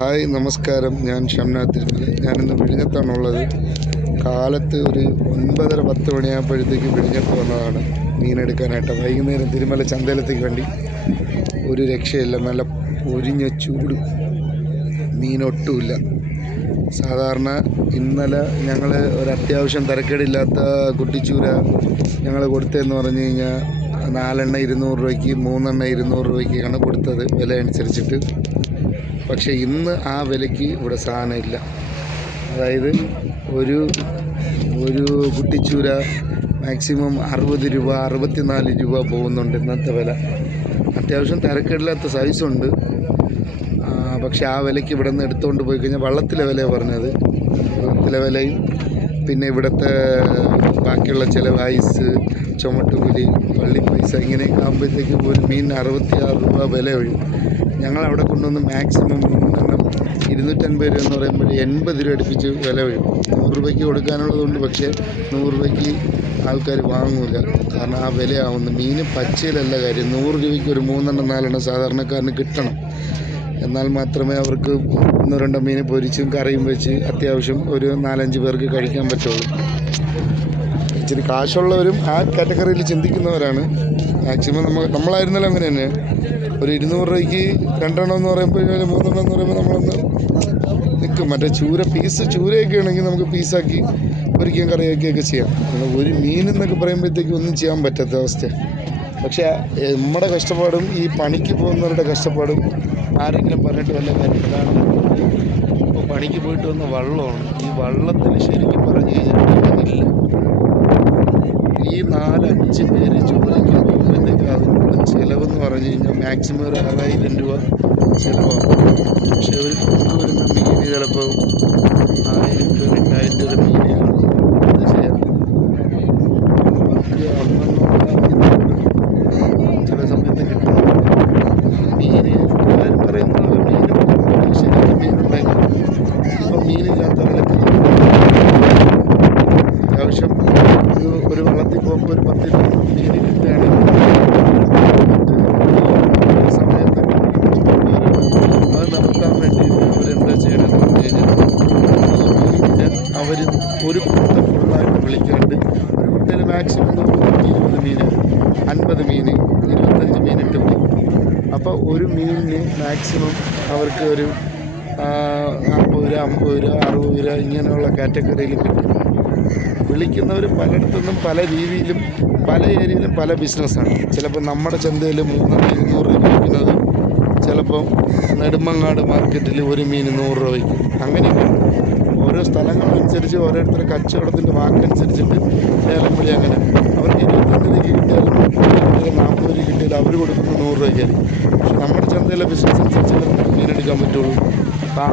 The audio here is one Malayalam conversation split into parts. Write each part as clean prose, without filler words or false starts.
ഹായ് നമസ്കാരം. ഞാൻ ഷംനാഥ് തിരുമല. ഞാനിന്ന് വിഴിഞ്ഞത്താണുള്ളത്. കാലത്ത് ഒരു 9:30-10 മണിയാകുമ്പോഴത്തേക്ക് വിഴിഞ്ഞത്ത് വന്നതാണ് മീനെടുക്കാനായിട്ട്. വൈകുന്നേരം തിരുമല ചന്തയിലത്തേക്ക് വേണ്ടി. ഒരു രക്ഷയില്ല, നല്ല പൊരിഞ്ഞ ചൂട്, മീനൊട്ടുമില്ല. സാധാരണ ഇന്നലെ ഞങ്ങൾ ഒരു അത്യാവശ്യം തരക്കേടില്ലാത്ത കുട്ടിച്ചൂര ഞങ്ങൾ കൊടുത്തതെന്ന് പറഞ്ഞു കഴിഞ്ഞാൽ 4 എണ്ണം 200 രൂപയ്ക്ക്, 3 എണ്ണം 200 രൂപയ്ക്കാണ് കൊടുത്തത്, വില അനുസരിച്ചിട്ട്. പക്ഷേ ഇന്ന് ആ വിലയ്ക്ക് ഇവിടെ സാധനം ഇല്ല. അതായത് ഒരു കുട്ടിച്ചൂര മാക്സിമം 60 രൂപ 64 രൂപ പോകുന്നുണ്ട് ഇന്നത്തെ വില. അത്യാവശ്യം തിരക്കേടില്ലാത്ത സൈസുണ്ട്. പക്ഷേ ആ വിലയ്ക്ക് ഇവിടെ നിന്ന് എടുത്തുകൊണ്ട് പോയി കഴിഞ്ഞാൽ വള്ളത്തിലെ വിലയാണ് പറഞ്ഞത്. വള്ളത്തിലെ വിലയും പിന്നെ ഇവിടുത്തെ ബാക്കിയുള്ള ചിലവ്, ഐസ്, ചുമട്ടുകൂലി, പള്ളി പൈസ, ഇങ്ങനെയൊക്കെ ആകുമ്പോഴത്തേക്ക് ഒരു മീനിന് 66 രൂപ വില വരും. ഞങ്ങളവിടെ കൊണ്ടുവന്ന് മാക്സിമം 3 എണ്ണം 250 രൂപ എന്ന് പറയുമ്പോൾ 80 രൂപ അടുപ്പിച്ച് വില വരും. 100 രൂപയ്ക്ക് കൊടുക്കാനുള്ളതുകൊണ്ട്, പക്ഷേ 100 രൂപയ്ക്ക് ആൾക്കാർ വാങ്ങൂല. കാരണം ആ വിലയാവുന്നു. മീൻ പച്ചയിലല്ല കാര്യം. 100 രൂപയ്ക്ക് ഒരു 3 എണ്ണം 4 എണ്ണം സാധാരണക്കാരന് കിട്ടണം. എന്നാൽ മാത്രമേ അവർക്ക് 1-2 മീൻ പൊരിച്ചും കറിയും വെച്ച് അത്യാവശ്യം ഒരു 4-5 പേർക്ക് കഴിക്കാൻ പറ്റുള്ളൂ. ഇച്ചിരി കാശുള്ളവരും ആ കാറ്റഗറിയിൽ ചിന്തിക്കുന്നവരാണ് മാക്സിമം. നമ്മളായിരുന്നാലും അങ്ങനെ തന്നെ. ഒരു 200 രൂപയ്ക്ക് 2 എണ്ണം എന്ന് പറയുമ്പോൾ 3 എണ്ണം എന്ന് പറയുമ്പോൾ നമ്മളൊന്ന് നിൽക്കും. മറ്റേ ചൂരയൊക്കെ ആണെങ്കിൽ നമുക്ക് പീസാക്കി പൊരിക്കുകയും കറിയാക്കിയൊക്കെ ചെയ്യാം. ഒരു മീൻ എന്നൊക്കെ പറയുമ്പോഴത്തേക്ക് ഒന്നും ചെയ്യാൻ പറ്റാത്ത അവസ്ഥ. പക്ഷേ നമ്മുടെ കഷ്ടപ്പാടും ഈ പണിക്ക് പോകുന്നവരുടെ കഷ്ടപ്പാടും ആരെങ്കിലും പറഞ്ഞിട്ട് വല്ല കാര്യത്തിലാണ്. ഇപ്പോൾ പണിക്ക് പോയിട്ട് വന്ന വള്ളമാണ്. ഈ വള്ളത്തിൽ ശരിക്കും പറഞ്ഞു കഴിഞ്ഞാൽ ഇല്ല. ഈ 4-5 പേര് ജോലിക്ക് പോകുമ്പോഴത്തേക്ക് അതിനുള്ള ചിലവെന്ന് പറഞ്ഞു കഴിഞ്ഞാൽ മാക്സിമം ഒരു 6000 രൂപ ചിലവാകും. പക്ഷെ അവർ കൊണ്ടുവരുന്ന മീൻ ചിലപ്പോൾ 1000 രൂപ 2000 രൂപ മീനാണ്. അത് ചെയ്യാം. ചില സമയത്ത് കിട്ടും മീൻ. എല്ലാവരും പറയുന്നത് മീൻ ശരിക്കും മീനുണ്ടെങ്കിൽ ഇപ്പം മീനില്ലാത്തവരൊക്കെ അത്യാവശ്യം ഒരു വള്ളത്തിൽ പോകുമ്പോൾ ഒരു 10 മീൻ കിട്ടുകയാണെങ്കിൽ സമയത്ത് അത് നടത്താൻ വേണ്ടി അവരെന്താ ചെയ്യണമെന്ന് പറഞ്ഞു കഴിഞ്ഞാൽ മീനിന് അവർ ഒരു കുട്ട ഫുള്ളായിട്ട് വിളിക്കാണ്ട് ഒരു കുട്ടയിൽ മാക്സിമം 20 മീൻ, 50 മീൻ, 25 മീൻ ഇട്ട് വിളിക്കും. അപ്പോൾ ഒരു മീനിന് മാക്സിമം അവർക്ക് ഒരു 40 രൂപ 50 രൂപ 60 രൂപ ഇങ്ങനെയുള്ള കാറ്റഗറിയിൽ കിട്ടും. വിളിക്കുന്നവർ പലയിടത്തുനിന്നും പല രീതിയിലും പല ഏരിയയിലും പല ബിസിനസ്സാണ്. ചിലപ്പോൾ നമ്മുടെ ചന്തയിൽ 300-200 രൂപ വിൽക്കുന്നത് ചിലപ്പം നെടുമങ്ങാട് മാർക്കറ്റിൽ ഒരു മീൻ 100 രൂപ വയ്ക്കും. അങ്ങനെയൊക്കെ ഓരോ സ്ഥലങ്ങളനുസരിച്ച് ഓരോരുത്തരുടെ കച്ചവടത്തിൻ്റെ വാക്കനുസരിച്ചിട്ട് ലേലം വിളി. അങ്ങനെ അവർക്ക് 25 രൂപയ്ക്ക് കിട്ടിയാലും 40 രൂപ കിട്ടിയാലും അവർ കൊടുക്കുന്നത് 100 രൂപയ്ക്കായിരിക്കും. പക്ഷെ നമ്മുടെ ചന്തയിലെ ബിസിനസ് അനുസരിച്ച് നമുക്ക് മീനെടുക്കാൻ പറ്റുള്ളൂ. അപ്പോൾ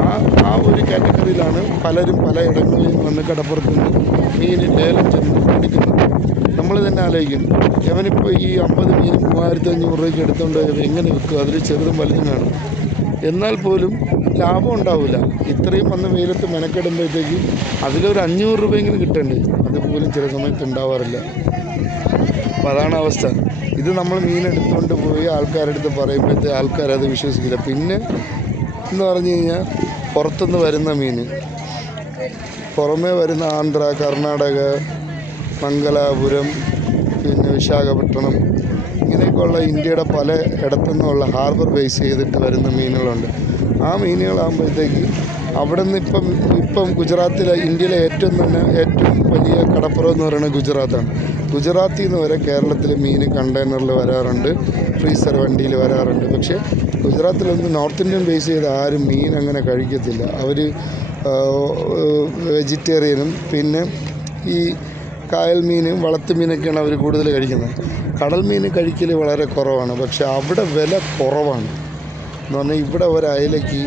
ആ ഒരു കാറ്റഗറിയിലാണ് പലരും പല ഇടങ്ങളിൽ വന്ന് കടപ്പുറത്ത് നിന്ന് മീൻ ലേലം ചെന്ന് എടുക്കുന്നത്. നമ്മൾ തന്നെ ആലോചിക്കും, അവനിപ്പോൾ ഈ 50 മീൻ 3500 രൂപയ്ക്ക് എടുത്തുകൊണ്ട് എങ്ങനെ വിൽക്കും? അതിൽ ചെറുതും വലുതും കാണും. എന്നാൽ പോലും ലാഭം ഉണ്ടാവില്ല. ഇത്രയും വന്ന് വെയിലത്ത് മെനക്കെടുമ്പോഴത്തേക്ക് അതിലൊരു 500 രൂപയെങ്കിലും കിട്ടണ്ടേ? അതുപോലും ചില സമയത്ത് ഉണ്ടാവാറില്ല. അപ്പോൾ അതാണ് അവസ്ഥ. ഇത് നമ്മൾ മീനെടുത്തുകൊണ്ട് പോയി ആൾക്കാരെടുത്ത് പറയുമ്പോഴത്തേക്ക് ആൾക്കാരത് വിശ്വസിക്കില്ല. പിന്നെ എന്ന് പറഞ്ഞു കഴിഞ്ഞാൽ പുറത്തുനിന്ന് വരുന്ന മീൻ, പുറമേ വരുന്ന ആന്ധ്ര, കർണാടക, മംഗലാപുരം, പിന്നെ വിശാഖപട്ടണം, ഇങ്ങനെയൊക്കെയുള്ള ഇന്ത്യയുടെ പല ഇടത്തുനിന്നുള്ള ഹാർബർ ബേസ് ചെയ്തിട്ട് വരുന്ന മീനുകളുണ്ട്. ആ മീനുകളാകുമ്പോഴത്തേക്ക് അവിടെ നിന്ന് ഇപ്പം ഗുജറാത്തിലെ ഇന്ത്യയിലെ ഏറ്റവും വലിയ കടപ്പുറം എന്ന് പറയുന്നത് ഗുജറാത്താണ്. ഗുജറാത്തിൽ നിന്ന് വരെ കേരളത്തിൽ മീൻ കണ്ടെയ്നറിൽ വരാറുണ്ട്, ഫ്രീസർ വണ്ടിയിൽ വരാറുണ്ട്. പക്ഷേ ഗുജറാത്തിലൊന്നും നോർത്ത് ഇന്ത്യൻ ബേസ് ചെയ്ത് ആരും മീൻ അങ്ങനെ കഴിക്കത്തില്ല. അവർ വെജിറ്റേറിയനും പിന്നെ ഈ കായൽ മീനും വളർത്തു മീനൊക്കെയാണ് അവർ കൂടുതൽ കഴിക്കുന്നത്. കടൽ മീൻ കഴിക്കൽ വളരെ കുറവാണ്. പക്ഷേ അവിടെ വില കുറവാണ് എന്ന് പറഞ്ഞാൽ ഇവിടെ ഒരയലയ്ക്ക്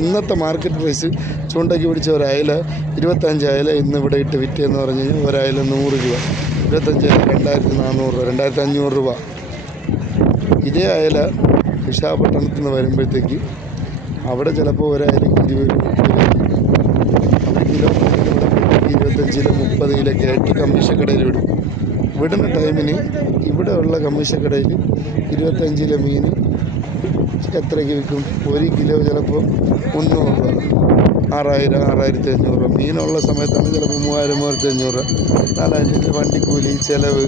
ഇന്നത്തെ മാർക്കറ്റ് പ്രൈസ് ചൂണ്ടയ്ക്ക് പിടിച്ച ഒരയല 25 അയല ഇന്ന് ഇവിടെ ഇട്ട് വിറ്റെന്ന് പറഞ്ഞു കഴിഞ്ഞാൽ ഒരയല 100 രൂപ, 25 അയല 2400 രൂപ, 2500 രൂപ. ഇതേ അയല വിശാഖപട്ടണത്തിൽ നിന്ന് വരുമ്പോഴത്തേക്ക് അവിടെ ചിലപ്പോൾ ഒരയലയ്ക്ക് 20 രൂപ. അവർ കിലോ 25 30 കിലൊക്കെ ആയിട്ട് കമ്മീഷക്കടയിൽ വിടുന്ന ടൈമിന് ഇവിടെ ഉള്ള കമ്മീഷക്കടയിൽ 25 കിലോ മീൻ നമുക്ക് എത്രയ്ക്ക് വിൽക്കും? 1 കിലോ ചിലപ്പോൾ 300 രൂപ, 6000, 6500 രൂപ. മീനുള്ള സമയത്താണ് ചിലപ്പോൾ 3000, 3500 രൂപ. എന്നാൽ അതിൻ്റെ വണ്ടിക്കൂലി, ചിലവ്,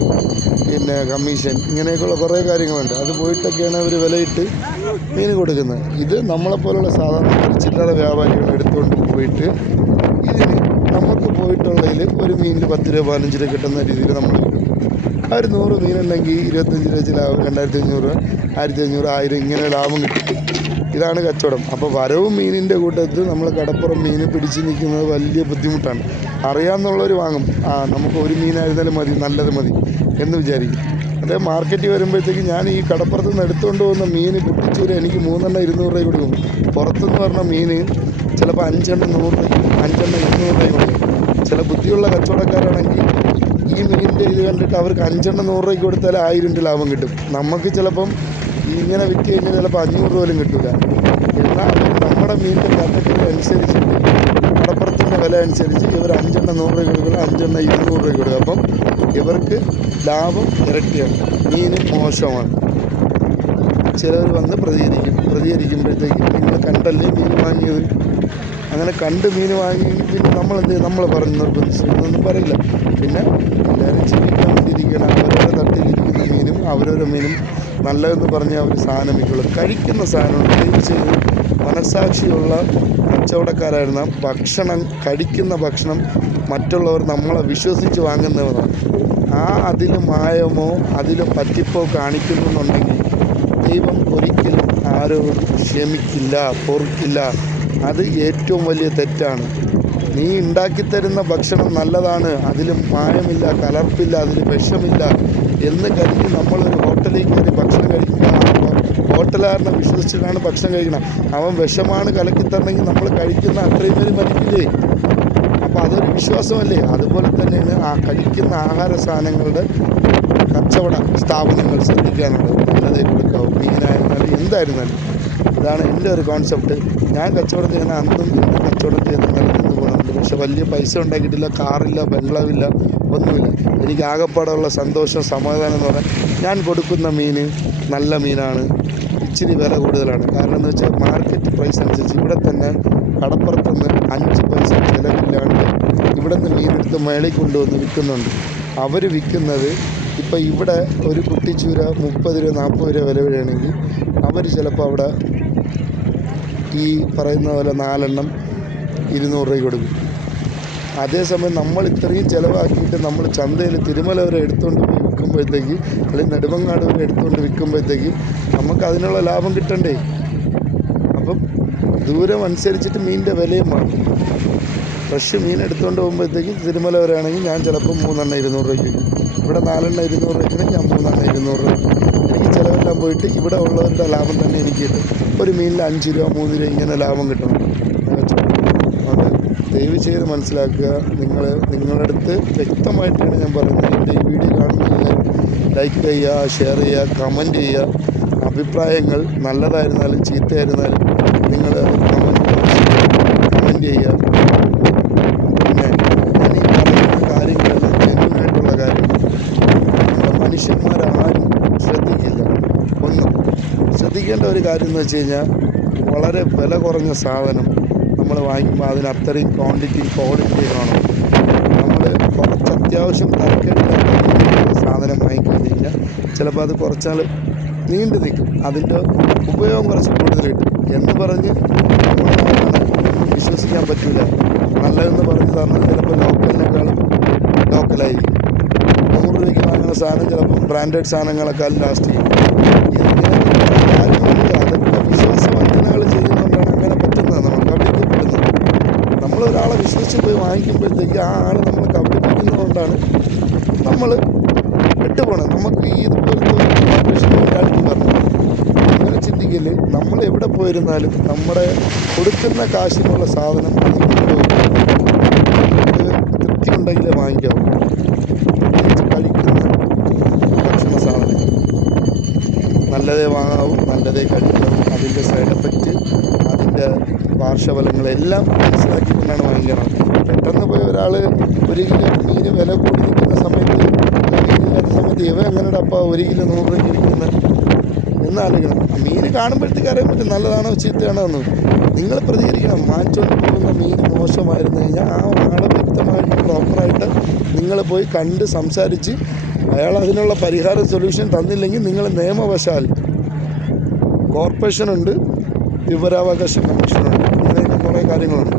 പിന്നെ കമ്മീഷൻ, ഇങ്ങനെയൊക്കെയുള്ള കുറേ കാര്യങ്ങളുണ്ട്. അത് പോയിട്ടൊക്കെയാണ് അവർ വിലയിട്ട് മീൻ കൊടുക്കുന്നത്. ഇത് നമ്മളെപ്പോലുള്ള സാധാരണ ചില്ലറ വ്യാപാരികൾ എടുത്തുകൊണ്ട് പോയിട്ട് ഇതിന് നമുക്ക് പോയിട്ടുള്ളതിൽ ഒരു മീനിൽ 10 രൂപ 15 രൂപ കിട്ടുന്ന രീതിയിൽ നമ്മൾ വിൽക്കും. ആ ഒരു 100 മീനുണ്ടെങ്കിൽ 25 രൂപ വെച്ച് ലാഭം, 2500 രൂപ, 1500, 1000 ഇങ്ങനെ ലാഭം കിട്ടും. ഇതാണ് കച്ചവടം. അപ്പോൾ വരവും മീനിൻ്റെ കൂട്ടത്തിൽ നമ്മൾ കടപ്പുറം മീൻ പിടിച്ച് നിൽക്കുന്നത് വലിയ ബുദ്ധിമുട്ടാണ്. അറിയാമെന്നുള്ളവർ വാങ്ങും, നമുക്ക് ഒരു മീനായിരുന്നാലും മതി, നല്ലത് മതി എന്ന് വിചാരിക്കും. അതേ മാർക്കറ്റിൽ വരുമ്പോഴത്തേക്ക് ഞാൻ ഈ കടപ്പുറത്ത് നിന്ന് എടുത്തുകൊണ്ട് പോകുന്ന മീൻ കുട്ടിച്ചൂര എനിക്ക് 3 200 രൂപ കൊടുക്കും. പുറത്തുനിന്ന് പറഞ്ഞ മീൻ ചിലപ്പോൾ 5 100 രൂപയ്ക്കും 5 200 രൂപയും കൊടുക്കും. ചില ബുദ്ധിയുള്ള കച്ചവടക്കാരാണെങ്കിൽ ഈ മീനിൻ്റെ ഇത് കണ്ടിട്ട് അവർക്ക് 5 100 രൂപയ്ക്ക് കൊടുത്താൽ 1000 രൂപ ലാഭം കിട്ടും. നമുക്ക് ചിലപ്പം ഇങ്ങനെ വിറ്റ് കഴിഞ്ഞാൽ ചിലപ്പോൾ 500 പോലും കിട്ടില്ല. എന്നാൽ നമ്മുടെ മീനിൻ്റെ കാറ്റഗറി അനുസരിച്ചിട്ട് കടപ്പുറത്തിൻ്റെ വില അനുസരിച്ച് ഇവർ 5 100 രൂപ കൊടുക്കുക, 5 200 രൂപ കൊടുക്കുക. അപ്പം ഇവർക്ക് ലാഭം ഇരട്ടിയാണ്. മീൻ മോശമാണ്. ചിലവർ വന്ന് പ്രതികരിക്കുമ്പോഴത്തേക്ക് നിങ്ങൾ കണ്ടല്ലേ മീൻ വാങ്ങിയത്, അങ്ങനെ കണ്ട് മീൻ വാങ്ങി പിന്നെ നമ്മളെന്ത് ചെയ്യും? നമ്മൾ പറഞ്ഞ് നിർബന്ധിച്ചൊന്നും പറയില്ല. പിന്നെ എല്ലാവരും ജീവിക്കാൻ വേണ്ടിയിരിക്കണം. അവരവരുടെ തട്ടിലിരിക്കുന്ന മീനും അവരവരുടെ മീനും നല്ലതെന്ന് പറഞ്ഞാൽ അവർ സാധനം വിൽക്കുള്ളൂ. കഴിക്കുന്ന സാധനം ദയവ് ചെയ്ത് മനസ്സാക്ഷിയുള്ള കച്ചവടക്കാരായിരുന്ന ഭക്ഷണം, കഴിക്കുന്ന ഭക്ഷണം മറ്റുള്ളവർ നമ്മളെ വിശ്വസിച്ച് വാങ്ങുന്നവരാണ്. അതിൽ മായമോ അതിൽ പറ്റിപ്പോ കാണിക്കുന്നുണ്ടെങ്കിൽ ദൈവം ഒരിക്കലും ആരോടും ക്ഷമിക്കില്ല, പൊറുക്കില്ല. അത് ഏറ്റവും വലിയ തെറ്റാണ്. നീ ഉണ്ടാക്കിത്തരുന്ന ഭക്ഷണം നല്ലതാണ്, അതിൽ മായമില്ല, കലർപ്പില്ല, അതിൽ വിഷമില്ല എന്ന് കരുതി നമ്മളൊരു ഹോട്ടലിൽ കയറി ഭക്ഷണം കഴിക്കുക. ഹോട്ടലുകാരനെ വിശ്വസിച്ചിട്ടാണ് ഭക്ഷണം കഴിക്കണം. അവൻ വിഷമാണ് കലക്കിത്തരണമെങ്കിൽ നമ്മൾ കഴിക്കുന്ന അത്രയും പേര് മരിക്കില്ലേ? അപ്പോൾ അതൊരു വിശ്വാസമല്ലേ? അതുപോലെ തന്നെയാണ് ആ കഴിക്കുന്ന ആഹാര സാധനങ്ങളുടെ കച്ചവട സ്ഥാപനങ്ങൾ ശ്രദ്ധിക്കാനുള്ളത്. നല്ലതേ കൊടുക്കാവും, മീനായിരുന്നാലും എന്തായിരുന്നാലും. ഇതാണ് എൻ്റെ ഒരു കോൺസെപ്റ്റ്. ഞാൻ കച്ചവടം ചെയ്യുന്ന അന്നും ഇന്നും കച്ചവടം ചെയ്യുന്ന നിലനിന്ന് പോകുന്നുണ്ട്. പക്ഷെ വലിയ പൈസ ഉണ്ടാക്കിയിട്ടില്ല, കാറില്ല, ബംഗ്ലാവില്ല, ഒന്നുമില്ല. എനിക്ക് ആകെപ്പാടുള്ള സന്തോഷം, സമാധാനം എന്ന് പറഞ്ഞാൽ ഞാൻ കൊടുക്കുന്ന മീൻ നല്ല മീനാണ്. ഇച്ചിരി വില കൂടുതലാണ്. കാരണം എന്ന് വെച്ചാൽ മാർക്കറ്റ് പ്രൈസ് അനുസരിച്ച് ഇവിടെ തന്നെ കടപ്പുറത്തുനിന്ന് 5 പൈസ ചിലവില്ലാണ്ട് ഇവിടെ നിന്ന് മീനെടുത്ത് മേളിൽ കൊണ്ടുവന്ന് വിൽക്കുന്നുണ്ട്. അവർ വിൽക്കുന്നത് ഇപ്പോൾ ഇവിടെ ഒരു കുട്ടിച്ചൂര 30 രൂപ 40 രൂപ വില വരികയാണെങ്കിൽ അവർ ചിലപ്പോൾ അവിടെ ഈ പറയുന്ന പോലെ 4 എണ്ണം 200 രൂപയ്ക്ക് കൊടുക്കും. അതേസമയം നമ്മൾ ഇത്രയും ചിലവാക്കിയിട്ട് നമ്മൾ ചന്തയിൽ തിരുമല വരെ എടുത്തുകൊണ്ട് പോയി വിൽക്കുമ്പോഴത്തേക്ക്, അല്ലെങ്കിൽ നെടുമങ്ങാട് വരെ എടുത്തുകൊണ്ട് വിൽക്കുമ്പോഴത്തേക്ക് നമുക്ക് അതിനുള്ള ലാഭം കിട്ടണ്ടേ? അപ്പം ദൂരം അനുസരിച്ചിട്ട് മീനിൻ്റെ വിലയും മാറും. ഫ്രഷ് മീൻ എടുത്തുകൊണ്ട് പോകുമ്പോഴത്തേക്ക് തിരുമല വരെ ആണെങ്കിൽ ഞാൻ ചിലപ്പോൾ 3 എണ്ണം 200 രൂപയ്ക്ക്, ഇവിടെ 4 എണ്ണം 200 രൂപയ്ക്കാണെങ്കിൽ ഞാൻ 3 എണ്ണം 200 രൂപ. എനിക്ക് ചിലവെല്ലാം പോയിട്ട് ഇവിടെ ഉള്ളവരുടെ ലാഭം തന്നെ എനിക്ക് കിട്ടും. ഒരു മീനിൽ 5 രൂപ 3 രൂപ ഇങ്ങനെ ലാഭം കിട്ടണം. അത് ദയവ് ചെയ്ത് മനസ്സിലാക്കുക. നിങ്ങളുടെ അടുത്ത് വ്യക്തമായിട്ടാണ് ഞാൻ പറയുന്നത്. എൻ്റെ ഈ വീഡിയോ കാണുന്നത് ലൈക്ക് ചെയ്യുക, ഷെയർ ചെയ്യുക, കമൻറ്റ് ചെയ്യുക. അഭിപ്രായങ്ങൾ നല്ലതായിരുന്നാലും ചീത്തയായിരുന്നാലും നിങ്ങൾ കമൻറ്റ് ചെയ്യുക. പിന്നെ ഞാൻ ഈ പറയുന്ന കാര്യങ്ങളെല്ലാം ജെന്യൂനായിട്ടുള്ള കാര്യങ്ങൾ. നമ്മുടെ മനുഷ്യന്മാരാരും ശ്രദ്ധിക്കില്ല. ശ്രദ്ധിക്കേണ്ട ഒരു കാര്യം എന്ന് വെച്ച് കഴിഞ്ഞാൽ, വളരെ വില കുറഞ്ഞ സാധനം നമ്മൾ വാങ്ങിക്കുമ്പോൾ അതിന് അത്രയും ക്വാളിറ്റി കാണണം. നമ്മൾ കുറച്ച് അത്യാവശ്യം തരക്കേടില്ലാത്ത സാധനം വാങ്ങിക്കഴിഞ്ഞാൽ ചിലപ്പോൾ അത് കുറച്ചാൽ നീണ്ടു നിൽക്കും. അതിൻ്റെ ഉപയോഗം കുറച്ച് കൂടുതൽ കിട്ടും എന്ന് പറഞ്ഞ് നമ്മളൊന്നും വിശ്വസിക്കാൻ പറ്റില്ല. നല്ലതെന്ന് പറഞ്ഞ് തന്നാൽ ചിലപ്പോൾ ലോക്കലിനേക്കാളും ലോക്കലായിരിക്കും. 100 രൂപയ്ക്ക് വാങ്ങുന്ന സാധനം ചിലപ്പം ബ്രാൻഡഡ് സാധനങ്ങളെക്കാളും ലാസ്റ്റ് ചെയ്യും. അതൊക്കെ വിശ്വാസവഞ്ചനകൾ ചെയ്യുന്നതുകൊണ്ടാണ് അങ്ങനെ പറ്റുന്നത്. നമ്മൾ കബളിപ്പിക്കപ്പെടുന്നത്. നമ്മളൊരാളെ വിശ്വസിച്ച് പോയി വാങ്ങിക്കുമ്പോഴത്തേക്ക് ആ ആൾ നമ്മൾ കബളിപ്പിക്കുന്നതുകൊണ്ടാണ് നമ്മൾ പെട്ടുപോകണം. നമുക്ക് ഈ ഇതുപോലത്തെ ഒരാൾക്ക് പറഞ്ഞു അങ്ങനെ ചിന്തിക്കല്. നമ്മൾ എവിടെ പോയിരുന്നാലും നമ്മുടെ കൊടുക്കുന്ന കാശിനുള്ള സാധനം തൃപ്തി ഉണ്ടെങ്കിലേ വാങ്ങിക്കാവൂ. കഴിക്കുന്ന ഭക്ഷണ സാധനം നല്ലതേ വാങ്ങാവൂ, നല്ലതേ കഴിക്കാവൂ. അതിൻ്റെ സൈഡ് എഫക്റ്റ്, അതിൻ്റെ പാർശ്വഫലങ്ങളെല്ലാം മനസ്സിലാക്കിക്കൊണ്ടാണ് വാങ്ങിക്കണം. പെട്ടെന്ന് പോയി ഒരാൾ 1 കിലോ മീന് വില കൂടി നിൽക്കുന്ന സമയത്ത്, ഇവ എങ്ങനെയുടെ അപ്പം 1 കിലോ 100 രൂപയ്ക്ക് വിൽക്കുന്നത് എന്നാലോചിക്കണം. മീൻ കാണുമ്പോഴത്തേക്ക് അറിയാൻ പറ്റും നല്ലതാണോ ചീത്തയാണോ എന്ന്. നിങ്ങൾ പ്രതികരിക്കണം. വാങ്ങിച്ചുകൊണ്ട് പോകുന്ന മീൻ മോശമായിരുന്നു കഴിഞ്ഞാൽ ആ ആളെ വ്യക്തമായിട്ട് പ്രോപ്പറായിട്ട് നിങ്ങൾ പോയി കണ്ട് സംസാരിച്ച് അയാൾ അതിനുള്ള പരിഹാര സൊല്യൂഷൻ തന്നില്ലെങ്കിൽ നിങ്ങൾ നിയമവശാൽ കോർപ്പറേഷനുണ്ട്, വിവരാവകാശ കമ്മീഷനുണ്ട്, ഇങ്ങനെയൊക്കെ കുറേ കാര്യങ്ങളുണ്ട്.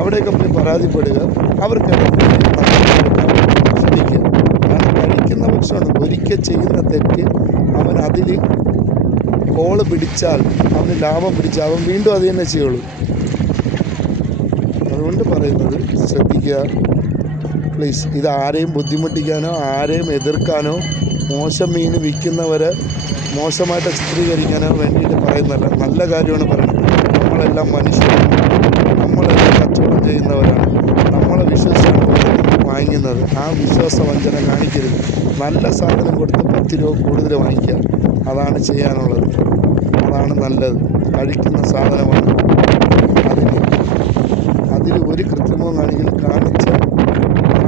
അവിടെയൊക്കെ പോയി പരാതിപ്പെടുക. അവർക്കെല്ലാം ശ്രദ്ധിക്കുക. കാരണം കഴിക്കുന്ന ഭക്ഷണമാണ്. ഒരിക്കൽ ചെയ്യുന്ന തെറ്റ് അവൻ അതിൽ കോള് പിടിച്ചാൽ, അവന് ലാഭം പിടിച്ചാൽ അവൻ വീണ്ടും അത് തന്നെ ചെയ്യുള്ളൂ. അതുകൊണ്ട് പറയുന്നത് ശ്രദ്ധിക്കുക പ്ലീസ്. ഇത് ആരെയും ബുദ്ധിമുട്ടിക്കാനോ ആരെയും എതിർക്കാനോ മോശം മീൻ വിൽക്കുന്നവരെ മോശമായിട്ട് ചിത്രീകരിക്കാനോ വേണ്ടിയിട്ട് പറയുന്നതല്ല. നല്ല കാര്യമാണ് പറയുന്നത്. നമ്മളെല്ലാം മനുഷ്യരാണ്, നമ്മളെല്ലാം കച്ചവടം ചെയ്യുന്നവരാണ്, നമ്മളെ വിശ്വസിച്ചാണ് വാങ്ങുന്നത്. ആ വിശ്വാസവഞ്ചന കാണിക്കരുത്. നല്ല സാധനം കൊടുത്ത് 10 രൂപ കൂടുതൽ വാങ്ങിക്കുക. അതാണ് ചെയ്യാനുള്ളത്. അതാണ് നല്ലത്. കഴിക്കുന്ന സാധനമാണ്. അതിൽ ഒരു കൃത്രിമവും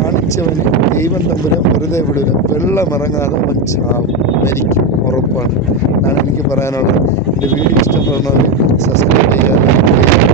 കാണിച്ചവന് ദൈവം തമ്പുരാൻ വെറുതെ വിടില്ല. വെള്ളമിറങ്ങാതെ അവൻ ചാവും, മരിക്കും, ഉറപ്പാണ്. അതാണ് എനിക്ക് പറയാനുള്ളത്. എൻ്റെ വീഡിയോ ഇഷ്ടപ്പെടുന്നവർ സബ്സ്ക്രൈബ് ചെയ്യുക.